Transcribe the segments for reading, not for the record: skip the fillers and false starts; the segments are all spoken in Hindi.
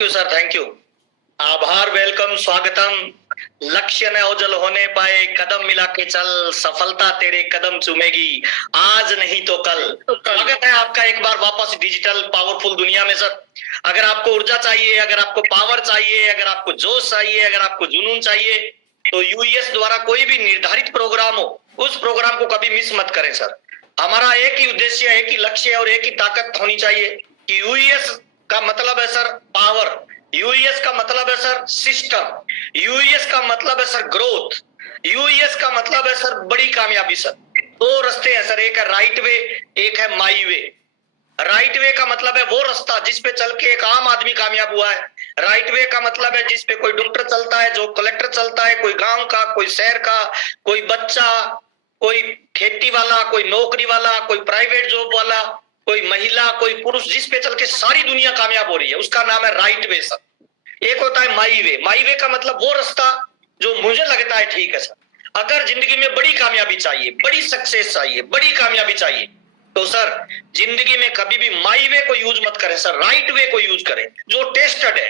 You sir, thank you. आभार, वेलकम, स्वागतम। लक्ष्य न ओझल होने पाए, कदम मिला के चल, सफलता तेरे कदम चूमेगी, आज नहीं तो कल। स्वागत है आपका एक बार वापस डिजिटल पावरफुल दुनिया में सर। अगर आपको ऊर्जा चाहिए, अगर आपको पावर चाहिए, अगर आपको जोश चाहिए, अगर आपको जुनून चाहिए, तो यूएस द्वारा कोई भी निर्धारित प्रोग्राम हो, उस प्रोग्राम को कभी मिस मत करें सर। हमारा एक ही उद्देश्य, एक ही लक्ष्य और एक ही ताकत होनी चाहिए कि यूएस का मतलब है सर पावर, यूएस का मतलब है सर सिस्टम, यूएस का मतलब है सर ग्रोथ, यूएस का मतलब है सर बड़ी कामयाबी सर। दो रास्ते हैं सर, एक है राइट वे, एक है माई वे। राइट वे का मतलब है वो रास्ता जिस पे चल के एक आम आदमी कामयाब हुआ है। राइट वे का मतलब है जिस पे कोई डॉक्टर चलता है, जो कलेक्टर चलता है, कोई गांव का, कोई शहर का, कोई बच्चा, कोई खेती वाला, कोई नौकरी वाला, कोई प्राइवेट जॉब वाला, कोई महिला, कोई पुरुष, जिस पे चल के सारी दुनिया कामयाब हो रही है, उसका नाम है राइट वे सर। एक होता है माई वे। माई वे का मतलब वो रास्ता जो मुझे लगता है ठीक है सर। अगर जिंदगी में बड़ी कामयाबी चाहिए, बड़ी सक्सेस चाहिए, बड़ी कामयाबी चाहिए, तो सर जिंदगी में कभी भी माई वे को यूज मत करें सर, राइट वे को यूज करें जो टेस्टेड है,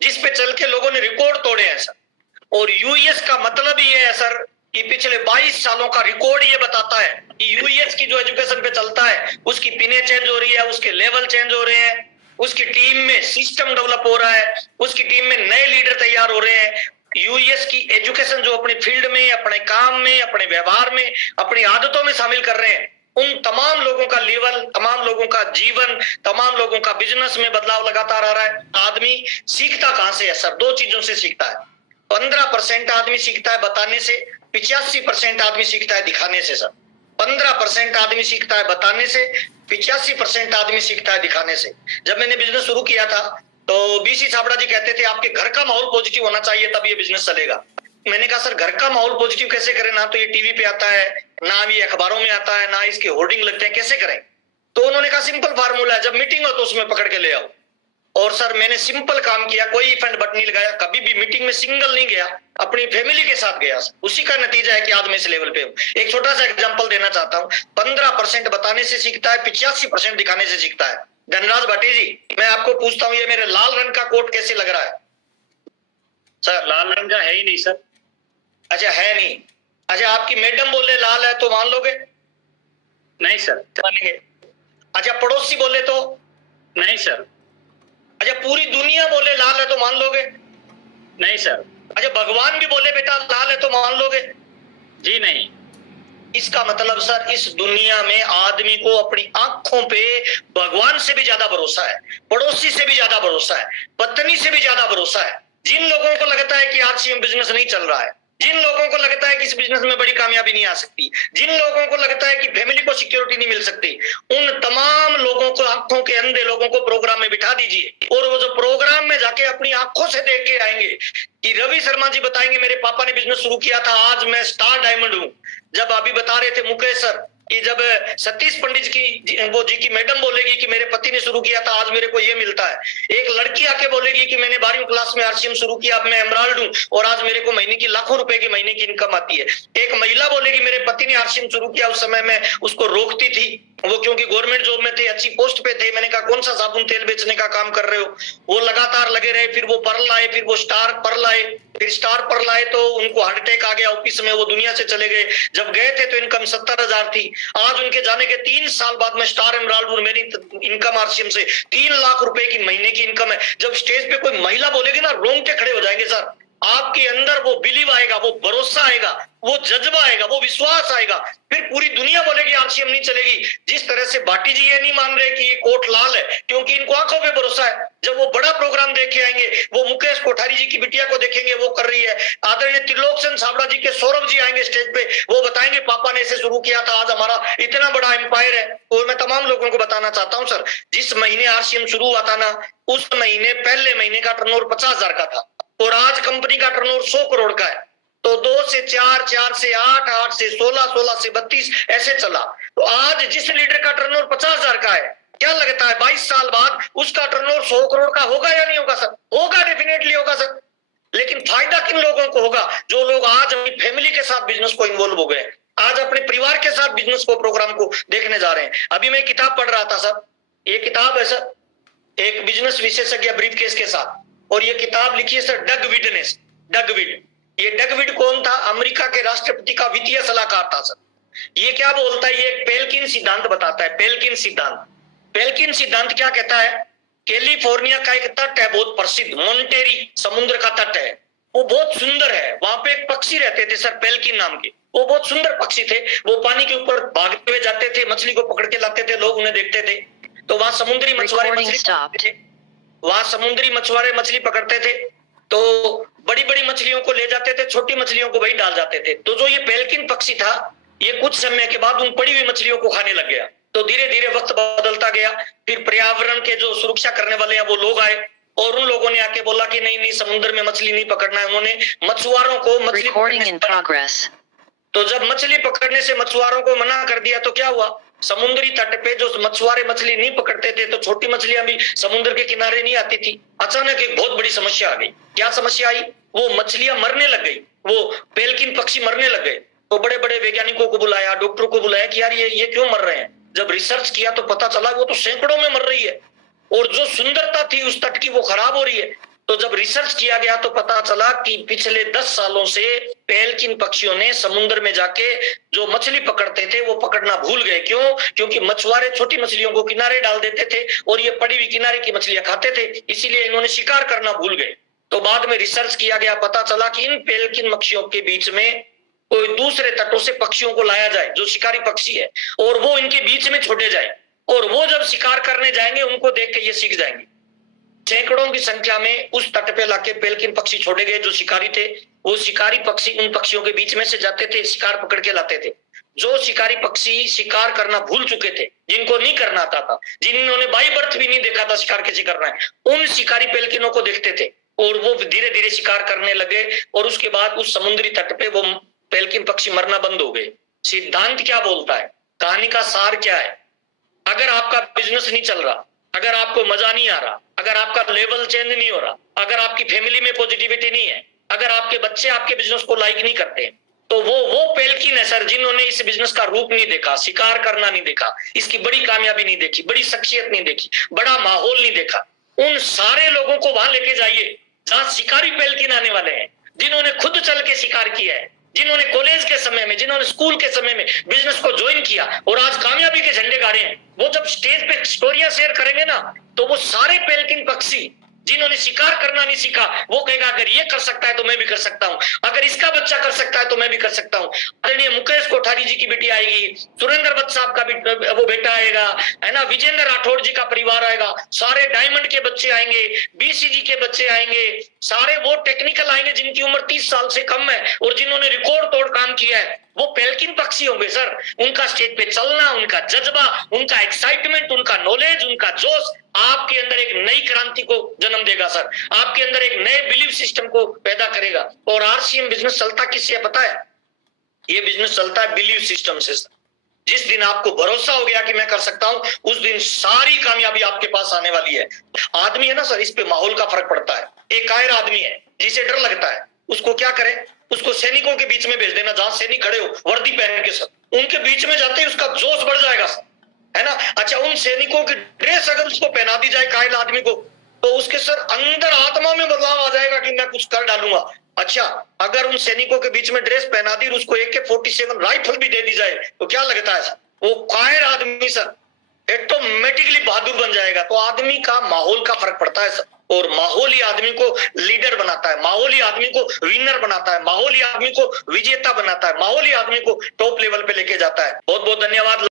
जिस पे चल के लोगों ने रिकॉर्ड तोड़े हैं सर। और यूएस का मतलब ही है सर कि पिछले 22 सालों का रिकॉर्ड ये बताता है कि यूएस की जो एजुकेशन पे चलता है, उसकी पिने चेंज हो रही है, उसके लेवल चेंज हो रहे हैं, उसकी टीम में सिस्टम डेवलप हो रहा है, उसकी टीम में नए लीडर तैयार हो रहे हैं। यूएस की एजुकेशन जो अपने फील्ड में, अपने काम में, अपने व्यवहार में, अपनी आदतों में शामिल कर रहे हैं, उन तमाम लोगों का लेवल, तमाम लोगों का जीवन, तमाम लोगों का बिजनेस में बदलाव लगातार आ रहा है। आदमी सीखता कहां से है सर? दो चीजों से सीखता है। 15% आदमी सीखता है बताने से, 85% आदमी सीखता है दिखाने से सर। 15% आदमी सीखता है बताने से, 85% आदमी सीखता है दिखाने से। जब मैंने बिजनेस शुरू किया था तो बीसी छाबड़ा जी कहते थे आपके घर का माहौल पॉजिटिव होना चाहिए तब ये बिजनेस चलेगा। मैंने कहा सर घर का माहौल पॉजिटिव कैसे करें? ना तो ये टीवी पे आता है, ना ये अखबारों में आता है, ना इसके होर्डिंग लगते हैं, कैसे करें? तो उन्होंने कहा सिंपल फार्मूला है, जब मीटिंग हो तो उसमें पकड़ के ले आओ। और सर मैंने सिंपल काम किया, कोई फंड बट नहीं लगाया, कभी भी मीटिंग में सिंगल नहीं गया, अपनी फैमिली के साथ गया। उसी का नतीजा है कि आज मैं इस लेवल पे हूं। एक छोटा सा एग्जांपल देना चाहता हूं। 15% बताने से सीखता है, 85% दिखाने से सीखता है। धनराज भाटी जी, मैं आपको पूछता हूं, ये मेरे लाल रंग का कोट कैसे लग रहा है सर? लाल रंग का है ही नहीं सर। अच्छा, है नहीं। अच्छा, आपकी मैडम बोले लाल है तो मान लोगे? नहीं सर। मानेंगे। अच्छा, पड़ोसी बोले तो? नहीं सर। अच्छा, पूरी दुनिया बोले लाल है तो मान लोगे? नहीं सर। अच्छा, भगवान भी बोले बेटा लाल है तो मान लोगे? जी नहीं। इसका मतलब सर इस दुनिया में आदमी को अपनी आंखों पे भगवान से भी ज्यादा भरोसा है, पड़ोसी से भी ज्यादा भरोसा है, पत्नी से भी ज्यादा भरोसा है। जिन लोगों को लगता है कि आरसीएम बिजनेस नहीं चल रहा है, जिन लोगों को लगता है कि इस बिजनेस में बड़ी कामयाबी नहीं आ सकती, जिन लोगों को लगता है कि फैमिली को सिक्योरिटी नहीं मिल सकती, उन तमाम लोगों को, आंखों के अंधे लोगों को प्रोग्राम में बिठा दीजिए और वो जो प्रोग्राम में जाके अपनी आंखों से देख के आएंगे कि रवि शर्मा जी बताएंगे मेरे पापा ने बिजनेस शुरू किया था, आज मैं स्टार डायमंड हूं। जब अभी बता रहे थे मुकेश सर कि जब सतीश पंडित की मैडम बोलेगी कि मेरे पति ने शुरू किया था, आज मेरे को ये मिलता है। एक लड़की आके बोलेगी कि मैंने 12वीं क्लास में आरसीएम शुरू किया, अब मैं एमराल्ड हूं और आज मेरे को महीने की लाखों रुपए की महीने की इनकम आती है। एक महिला बोलेगी मेरे पति ने आरसीएम शुरू किया, उस समय मैं उसको रोकती थी, वो क्योंकि गवर्नमेंट जॉब में थे, अच्छी पोस्ट पे थे। मैंने कहा कौन सा साबुन तेल बेचने का काम कर रहे हो? वो लगातार लगे रहे, फिर वो पर्ल आए, फिर वो स्टार पर्ल आए, फिर स्टार पर्ल आए तो उनको हार्ट अटैक आ गया ऑफिस में, वो दुनिया से चले गए। जब गए थे तो इनकम 70,000 थी। आज उनके जाने के 3 साल बाद मैं स्टार एमराल्ड हूं, मेरी इनकम आरसीएम से 3 लाख रुपए की महीने की इनकम है। जब स्टेज पे कोई महिला बोलेगी ना, रोंगटे खड़े हो जाएंगे सर। आपके अंदर वो बिलीव आएगा, वो भरोसा आएगा, वो जज्बा आएगा, वो विश्वास आएगा। फिर पूरी दुनिया बोलेगी आरसीएम नहीं चलेगी। जिस तरह से भाटी जी ये नहीं मान रहे कि ये कोट लाल है, क्योंकि इनको आंखों पे भरोसा है। जब वो बड़ा प्रोग्राम देख के आएंगे, वो मुकेश कोठारी जी की बिटिया को देखेंगे, वो कर रही है। आदरणीय त्रिलोकचंद छाबड़ा जी के सौरभ जी आएंगे स्टेज पे, वो बताएंगे पापा ने इसे शुरू किया था, आज हमारा इतना बड़ा एम्पायर है। और मैं तमाम लोगों को बताना चाहता हूं सर, जिस महीने आरसीएम शुरू हुआ था ना, उस महीने पहले महीने का टर्नओवर 50,000 का था और आज कंपनी का टर्नओवर 100 करोड़ का है। तो 2 से 4, 4 से 8, 8 से 16, 16 से 32 ऐसे चला। तो आज जिस लीडर का टर्नओवर 50,000 का है, क्या लगता है 22 साल बाद उसका टर्नओवर 100 करोड़ का होगा या नहीं होगा सर? होगा, डेफिनेटली होगा सर। लेकिन फायदा किन लोगों को होगा? जो लोग आज अपनी फैमिली के साथ बिजनेस को इन्वॉल्व हो गए, आज अपने परिवार के साथ बिजनेस को, प्रोग्राम को देखने जा रहे हैं। अभी मैं किताब पढ़ रहा था सर, ये किताब है सर, एक बिजनेस विशेषज्ञ ब्रीफकेस के साथ। और ये किताब लिखी है सर डगविड ने। डगविड, ये डगविड कौन था? अमेरिका के राष्ट्रपति का वित्तीय सलाहकार था सर। ये क्या बोलता है? ये पेल्किन सिद्धांत बताता है। पेल्किन सिद्धांत, पेल्किन सिद्धांत क्या कहता है? कैलिफोर्निया का एक तट है बहुत प्रसिद्ध, मोन्टेरी समुद्र का तट है, वो बहुत सुंदर है। वहां पे एक पक्षी रहते थे सर पेल्किन नाम के, वो बहुत सुंदर पक्षी थे। वो पानी के ऊपर भागते हुए जाते थे, मछली को पकड़ के लाते थे, लोग उन्हें देखते थे। तो वहां समुद्री मछुआरे मछली पकड़ते थे, वहां समुद्री मछुआरे मछली पकड़ते थे, तो बड़ी बड़ी मछलियों को ले जाते थे, छोटी मछलियों को वही डाल जाते थे। तो जो ये पेल्किन पक्षी था, ये कुछ समय के बाद उन पड़ी हुई मछलियों को खाने लग गया। तो धीरे धीरे वक्त बदलता गया, फिर पर्यावरण के जो सुरक्षा करने वाले हैं वो लोग आए, और उन लोगों ने आके बोला कि नहीं नहीं, समुद्र में मछली नहीं पकड़ना है। उन्होंने मछुआरों को मछली तो जब मछली पकड़ने से मछुआरों को मना कर दिया, तो क्या हुआ? समुद्री तट पे जो मछुआरे मछली नहीं पकड़ते थे, तो छोटी मछलियां भी समुद्र के किनारे नहीं आती थी। अचानक एक बहुत बड़ी समस्या आ गई। क्या समस्या आई? वो मछलियां मरने लग गई, वो पेल्किन पक्षी मरने लग गए। तो बड़े बड़े वैज्ञानिकों को बुलाया, डॉक्टरों को बुलाया कि यार ये क्यों मर रहे हैं? जब रिसर्च किया तो पता चला वो तो सैकड़ों में मर रही है, और जो सुंदरता थी उस तट की वो खराब हो रही है। तो जब रिसर्च किया गया तो पता चला कि पिछले 10 सालों से पेल्किन पक्षियों ने समुद्र में जाके जो मछली पकड़ते थे वो पकड़ना भूल गए। क्यों? क्योंकि मछुआरे छोटी मछलियों को किनारे डाल देते थे और ये पड़ी हुई किनारे की मछलियां खाते थे, इसीलिए इन्होंने शिकार करना भूल गए। तो बाद में रिसर्च किया गया, पता चला कि इन पेल्किन पक्षियों के बीच में कोई दूसरे तटों से पक्षियों को लाया जाए जो शिकारी पक्षी है, और वो इनके बीच में छोड़े जाए, और वो जब शिकार करने जाएंगे उनको देख के ये सीख जाएंगे। सैकड़ों की संख्या में उस तट पे लाके पेल्किन पक्षी छोड़े गए जो शिकारी थे। वो शिकारी पक्षी उन पक्षियों के बीच में से जाते थे, शिकार पकड़ के लाते थे। जो शिकारी पक्षी शिकार करना भूल चुके थे, जिनको नहीं करना आता था, जिन्होंने बाई बर्थ भी नहीं देखा था शिकार कैसे करना है, उन शिकारी पेल्किनों को देखते थे और वो धीरे धीरे शिकार करने लगे, और उसके बाद उस समुद्री तट पे वो पेल्किन पक्षी मरना बंद हो गए। सिद्धांत क्या बोलता है? कहानी का सार क्या है? अगर आपका बिजनेस नहीं चल रहा, अगर आपको मजा नहीं आ रहा, अगर आपका लेवल चेंज नहीं हो रहा, अगर आपकी फैमिली में पॉजिटिविटी नहीं है, अगर आपके बच्चे आपके बिजनेस को लाइक नहीं करते, तो वो पेल्किन है सर जिन्होंने इस बिजनेस का रूप नहीं देखा, शिकार करना नहीं देखा, इसकी बड़ी कामयाबी नहीं देखी, बड़ी शख्सियत नहीं देखी, बड़ा माहौल नहीं देखा। उन सारे लोगों को वहां लेके जाइए जहां शिकारी पेल्किन आने वाले हैं, जिन्होंने खुद चल के शिकार किया है, जिन्होंने कॉलेज के समय में, जिन्होंने स्कूल के समय में बिजनेस को ज्वाइन किया और आज कामयाबी के झंडे गाड़े हैं। वो जब स्टेज पे स्टोरियां शेयर करेंगे ना, तो वो सारे पेल्किन पक्षी जिन्होंने शिकार करना नहीं सीखा, वो कहेगा अगर ये कर सकता है तो मैं भी कर सकता हूं, अगर इसका बच्चा कर सकता है तो मैं भी कर सकता हूं। आदरणीय मुकेश कोठारी जी की बेटी आएगी, सुरेंद्र भट्ट साहब का भी वो बेटा आएगा, है ना, विजेंद्र राठौड़ जी का परिवार आएगा, सारे डायमंड के बच्चे आएंगे, बीसीजी के बच्चे आएंगे, सारे वो टेक्निकल आएंगे जिनकी उम्र 30 साल से कम है और जिन्होंने रिकॉर्ड तोड़ काम किया है। वो पेल्किन पक्षी होंगे सर। उनका स्टेज पे चलना, उनका जज्बा, उनका एक्साइटमेंट, उनका नॉलेज, उनका जोश आपके अंदर एक नई क्रांति को जन्म देगा सर, आपके अंदर एक नए बिलीफ सिस्टम को पैदा करेगा। और आरसीएम बिजनेस चलता किससे है पता है? ये बिजनेस चलता है बिलीफ सिस्टम से सर। जिस दिन आपको भरोसा हो गया कि मैं कर सकता हूं, उस दिन सारी कामयाबी आपके पास आने वाली है। आदमी है ना सर, इस पे माहौल का फर्क पड़ता है। एक कायर आदमी है जिसे डर लगता है, उसको क्या करे? उसको सैनिकों के बीच में भेज देना, जहां सैनिक खड़े हो वर्दी पहन के सर, उनके बीच में जाते ही उसका जोश बढ़ जाएगा सर, है ना। अच्छा, उन सैनिकों की ड्रेस अगर उसको पहना दी जाए कायल आदमी को, तो उसके सर अंदर आत्मा में बदलाव आ जाएगा कि मैं कुछ कर डालूंगा। अच्छा, अगर उन सैनिकों के बीच में ड्रेस पहना दी और उसको AK-47 राइफल भी दे दी जाए, तो क्या लगता है? वो कायर आदमी सर ऑटोमेटिकली बहादुर बन जाएगा। तो आदमी का माहौल का फर्क पड़ता है सर, और माहौल ही आदमी को लीडर बनाता है, माहौल ही आदमी को विनर बनाता है, माहौल ही आदमी को विजेता बनाता है, माहौल ही आदमी को टॉप लेवल पे लेके जाता है। बहुत बहुत धन्यवाद।